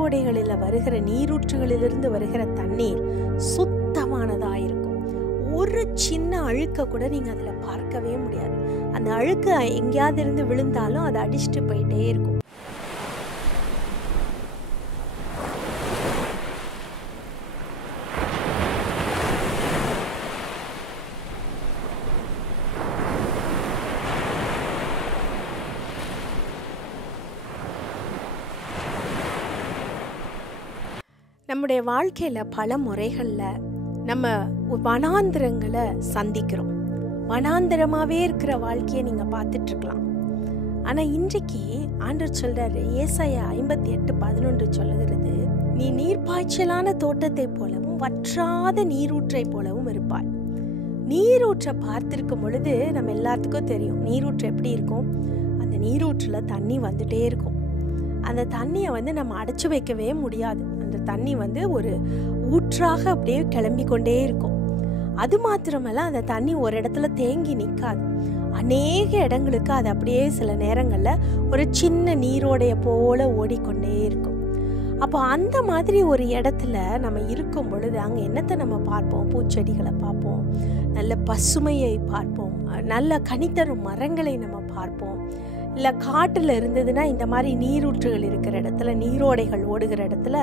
நீரோடைகளில் வருகிற நீரூற்றுகளிலிருந்து வருகிற தண்ணீர் சுத்தமானதாயிருக்கும். ஒரு சின்ன அழுக்க கூட நீங்க அதுல பார்க்கவே முடியாது. அந்த அழுக்கு எங்கேயாவது இருந்து விழுந்தாலும் அதை அடிச்சுட்டு போயிட்டே இருக்கும். நம்முடைய வாழ்க்கையில பல முறைகள்ல நம்ம வனாந்திரங்களை சந்திக்கிறோம். வனாந்திரமாவே இருக்கிற வாழ்க்கையை நீங்க பார்த்துட்டு இருக்கலாம். ஆனா இன்றைக்கு ஆண்டவர் சொல்றாரு, ஏசாயா 58:11 சொல்லுகிறது, நீ நீர்ப்பாய்ச்சலான தோட்டத்தை போலவும் வற்றாத நீரூற்றை போலவும் இருப்பாய். நீரூற்றை பார்த்திருக்கும் பொழுது நம்ம எல்லாத்துக்கும் தெரியும் நீரூற்று எப்படி இருக்கும். அந்த நீரூற்றுல தண்ணி வந்துட்டே இருக்கும். அந்த தண்ணியை நம்ம அடைச்சு வைக்கவே முடியாது. அந்த தண்ணி ஒரு ஊற்றாக அப்படியே கிளம்பி கொண்டே இருக்கும். அது மாத்திரமல்ல, அந்த தண்ணி ஒரு இடத்துல தேங்கி நிற்காது. அநேக இடங்களுக்கு அது அப்படியே சில நேரங்களில் ஒரு சின்ன நீரோடைய போல ஓடிக்கொண்டே இருக்கும். அப்போ அந்த மாதிரி ஒரு இடத்துல நம்ம இருக்கும் பொழுது அங்கே என்னத்தை நம்ம பார்ப்போம்? பூச்செடிகளை பார்ப்போம், நல்ல பசுமையை பார்ப்போம், நல்ல கனித்தரும் மரங்களை நம்ம பார்ப்போம். இல்லை காட்டில் இருந்ததுன்னா இந்த மாதிரி நீரூற்றுகள் இருக்கிற இடத்துல, நீரோடைகள் ஓடுகிற இடத்துல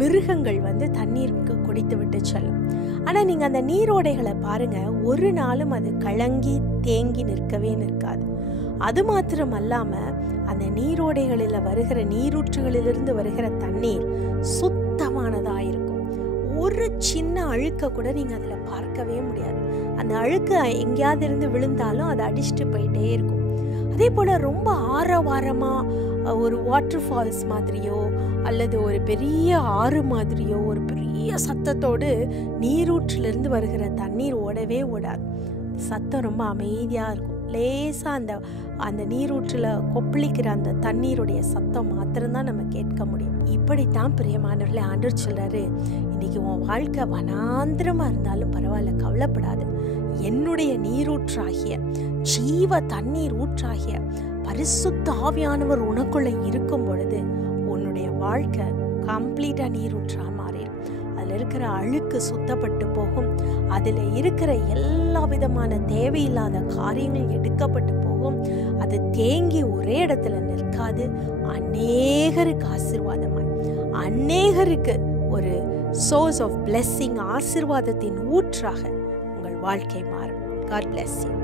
மிருகங்கள் தண்ணீருக்கு குடித்து விட்டு செல்லும். ஆனால் நீங்கள் அந்த நீரோடைகளை பாருங்கள், ஒரு நாளும் அது கலங்கி தேங்கி நிற்கவே நிற்காது. அது மாத்திரம் அல்லாமல் அந்த நீரோடைகளில் வருகிற நீரூற்றுகளிலிருந்து வருகிற தண்ணீர் சுத்தமானதாயிருக்கும். ஒரு சின்ன அழுக்க கூட நீங்கள் அதில் பார்க்கவே முடியாது. அந்த அழுக்கு எங்கேயாவது இருந்து விழுந்தாலும் அதை அடிச்சுட்டு போயிட்டே இருக்கும். அதே போல் ரொம்ப ஆரவாரமாக ஒரு வாட்டர் ஃபால்ஸ் மாதிரியோ அல்லது ஒரு பெரிய ஆறு மாதிரியோ ஒரு பெரிய சத்தத்தோடு நீரூற்றிலிருந்து வருகிற தண்ணீர் ஓடவே ஓடாது. சத்தம் ரொம்ப அமைதியாக இருக்கும். லேசாக அந்த நீரூற்றில் கொப்பளிக்கிற அந்த தண்ணீருடைய சத்தம் மாத்திரம்தான் நம்ம கேட்க முடியும். இப்படித்தான் பிரியமானவர்களே, ஆண்டவர் சொல்றாரு, இன்னைக்கு உன் வாழ்க்கை வனாந்திரமாக இருந்தாலும் பரவாயில்ல, கவலைப்படாது. என்னுடைய நீரூற்றாகிய ஜீவ தண்ணீர் ஊற்றாகிய பரிசுத்த ஆவியானவர் உனக்குள்ள இருக்கும் பொழுது உன்னுடைய வாழ்க்கை கம்ப்ளீட்டா நீரூற்றா மாறிடும். அதில் இருக்கிற அழுக்கு சுத்தப்பட்டு போகும். அதில் இருக்கிற எல்லா விதமான தேவையில்லாத காரியங்கள் எடுக்கப்பட்டு போகும். அது தேங்கி ஒரே இடத்துல நிற்காது. அநேகருக்கு ஆசீர்வாதமாய், அநேகருக்கு ஒரு சோர்ஸ் ஆஃப் பிளெஸிங், ஆசீர்வாதத்தின் ஊற்றாக உங்கள் வாழ்க்கை மாறும். God bless you.